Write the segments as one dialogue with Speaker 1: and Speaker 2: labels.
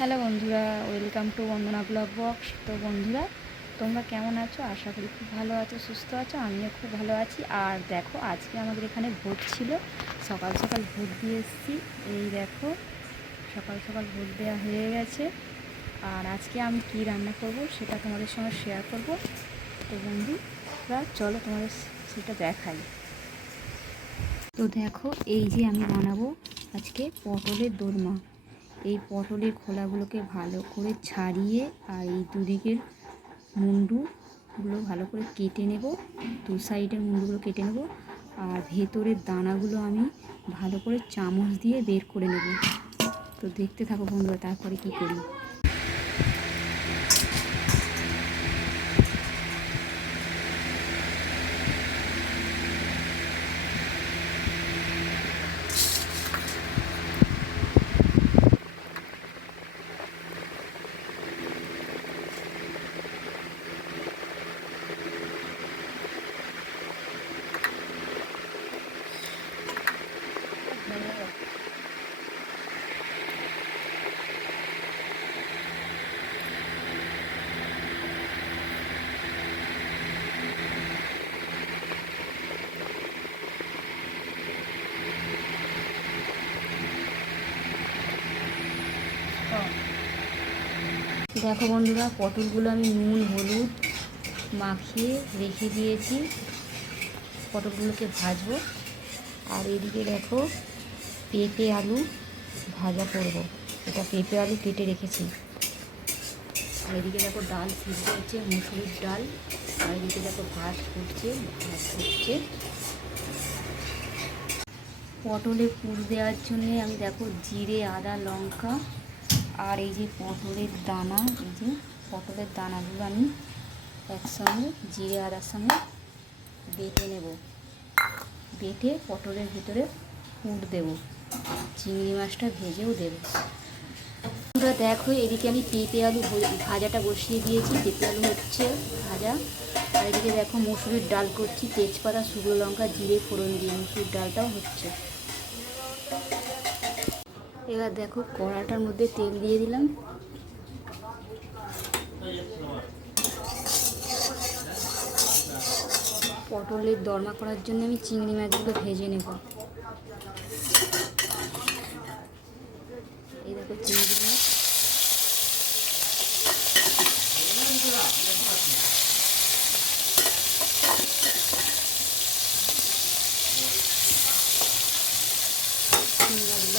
Speaker 1: Hello বন্ধুরা, welcome to Bandana blog box. তো বন্ধুরা, তোমরা কেমন আছো? আশা করি খুব ভালো আছো, সুস্থ আছো, আমিও খুব ভালো আছি। আর দেখো, আজকে আমাদের এখানে ভোট ছিল। সকাল সকাল ভোট দিয়ে এসেছি। এই দেখো, সকাল সকাল ভোট দেওয়া হয়ে গেছে। আর আজকে আমি কি রান্না করব সেটা তোমাদের সঙ্গে শেয়ার করব। তো বন্ধুরা, চলো তোমাদের সেটা দেখাই। তো দেখো, এই যে আমি বানাবো আজকে পটলের দোরমা। এই পটলের খোলাগুলোকে ভালো করে ছাড়িয়ে আর এই দুদিকের মুন্ডুগুলো ভালো করে কেটে নেব। দু সাইডের মুন্ডুগুলো কেটে নেব আর ভেতরের দানাগুলো আমি ভালো করে চামচ দিয়ে বের করে নেব। তো দেখতে থাকো বন্ধুরা, তারপরে কি করি? দেখো বন্ধুরা, পটলগুলো আমি নুন, হলুদ মাখিয়ে রেখে দিয়েছি। পটলগুলোকে ভাজবো। আর এদিকে দেখো, পেঁপে আলু ভাজা করব। এটা পেঁপে আলু কেটে রেখেছি। আর এদিকে দেখো ডাল সিদ্ধ হচ্ছে, মুসুরির ডাল। আর এদিকে দেখো ভাত ফুটছে ভাত ফুটছে। পটলে পুর দেওয়ার জন্যে আমি দেখো জিরে, আদা, লঙ্কা আর এই যে পটলের দানা, এই যে পটলের দানাগুলো আমি একসঙ্গে জিরে আদার সঙ্গে বেটে নেব। বেটে পটলের ভিতরে পুর দেব। চিংড়ি মাছটা ভেজেও দেব। তোমরা দেখো, এদিকে আমি পেঁপে আলু ভাজাটা বসিয়ে দিয়েছি। পেঁপে আলু হচ্ছে ভাজা। আর এদিকে দেখো মসুরির ডাল করছি। তেজপাতা, শুকনো লঙ্কা, জিরে, ফোড়ন দিয়ে মসুরির ডালটাও হচ্ছে। এবার দেখো কড়াটার মধ্যে তেল দিয়ে দিলাম। পটলের দরমা করার জন্য আমি চিংড়ি মাছগুলো ভেজে নেব। এই দেখো চিংড়ি মাছগুলো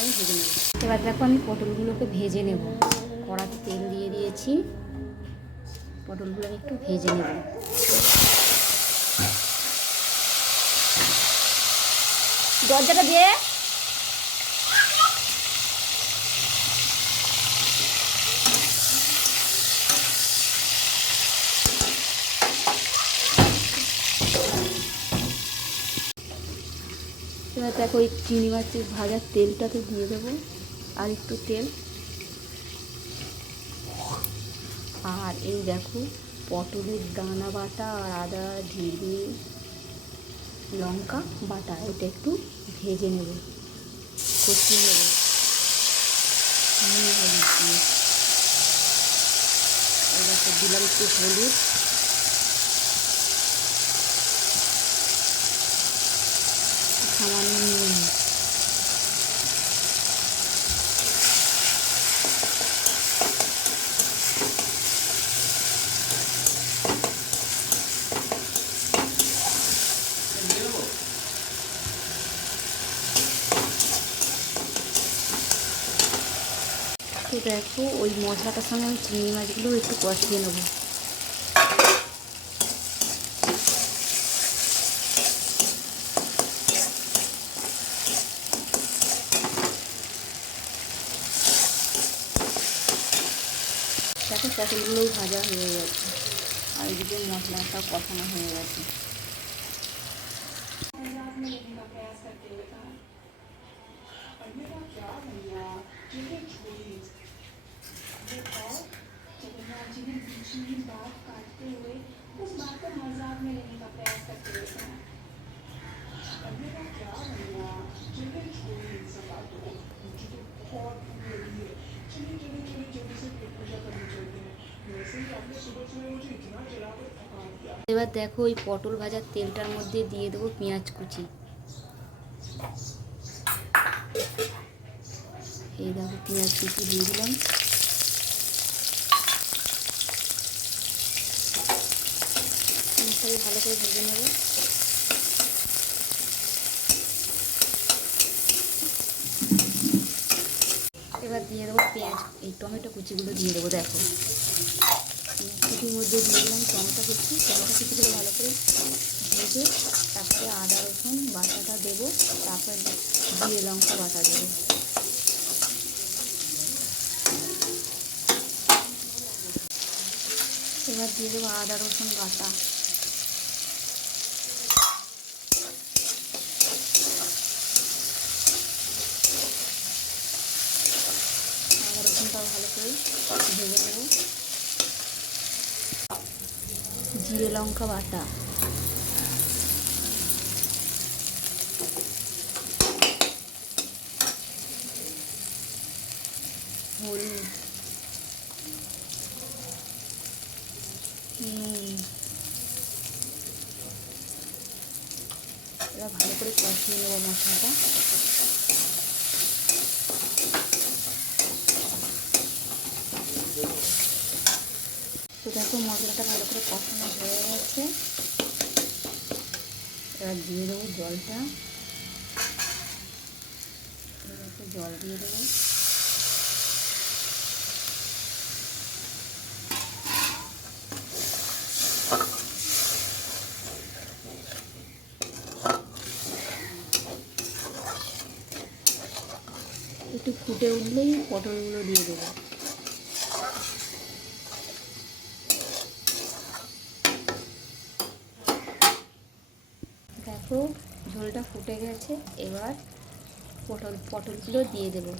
Speaker 1: আমি ভেজে নেব এবার দেখো আমি পটলগুলোকে ভেজে নেব। কড়াতে তেল দিয়ে দিয়েছি। পটলগুলো আমি একটু ভেজে নেব। দরজাটা দিয়ে এবার দেখো ওই চিংড়ি মাছের ভাজার তেলটাতে দিয়ে দেবো। আর একটু তেল। আর এই দেখো, পটলের দানা বাটা আর আদা জিরে লঙ্কা বাটা, এটা একটু ভেজে নেব। কষিয়ে নেব। নুন, হলুদ দিয়ে। এবার দিলাম একটু হলুদ। সামান্য নুন তো দেখো, ওই মশলাটার সঙ্গে আমি চিংড়ি মাছগুলো একটু কষিয়ে নেব। দেখো পটলগুলোই ভাজা হয়ে গেছে। আর এদিকে মশলাটা কষানো হয়ে গেছে।
Speaker 2: जिन्हें बीच में ही बात काटते हुए उस बात को मजाक में लेने का प्रयास करते रहते हैं।
Speaker 1: এবার দেখো ওই পটল ভাজার তেলটার মধ্যে দিয়ে দেবো পেঁয়াজ কুচি। এই দেখো, পেঁয়াজ কুচি দিয়ে দিলাম। পেঁয়াজটাকে ভালো করে ভেজে নেব। এবার দিয়ে দেবো পেঁয়াজ। এই টমেটো কুচিগুলো দিয়ে দেবো, দেখো। কুচির মধ্যে দিয়ে দিলাম টমেটো কুচি। টমেটো কুচিগুলো ভালো করে ভেজে তারপরে আদা, রসুন, বাটাটা দেবো। তারপরে দিয়ে লঙ্কা বাটা দেবো। এবার দিয়ে দেবো আদা, রসুন, বাটা আদা রসুনটাও ভালো করে ভেজে নেব জিরে লঙ্কা বাটা। হলুদ। ভালো করে কষিয়ে নেব মশলাটা তো দেখো মশলাটা ভালো করে কষানো হয়ে গেছে। এবার দিয়ে দেবো জলটা। জল দিয়ে দেবো। একটু ফুটে উঠলেই পটলগুলো দিয়ে দেবো। দেখো ঝোলটা ফুটে গেছে। এবার পটল পটলগুলো দিয়ে দেবো।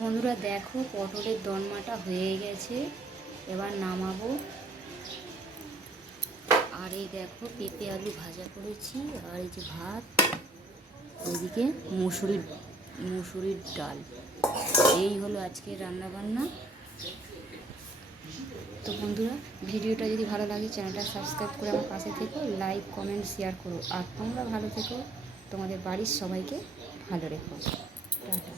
Speaker 1: বন্ধুরা দেখো, পটলের দনমাটা হয়ে গেছে। এবার নামাবো। আর এই দেখো, পেঁপে আলু ভাজা করেছি, আর এই যে ভাত ওইদিকে মুসুরির মুসুরির ডাল। এই হলো আজকে রান্না বান্না তো বন্ধুরা, ভিডিওটা যদি ভালো লাগে, চ্যানেলটা সাবস্ক্রাইব করে আমার পাশে থেকো, লাইক, কমেন্ট, শেয়ার করো। আর তোমরা ভালো থেকো, তোমাদের বাড়ির সবাইকে ভালো রেখো। টাটা।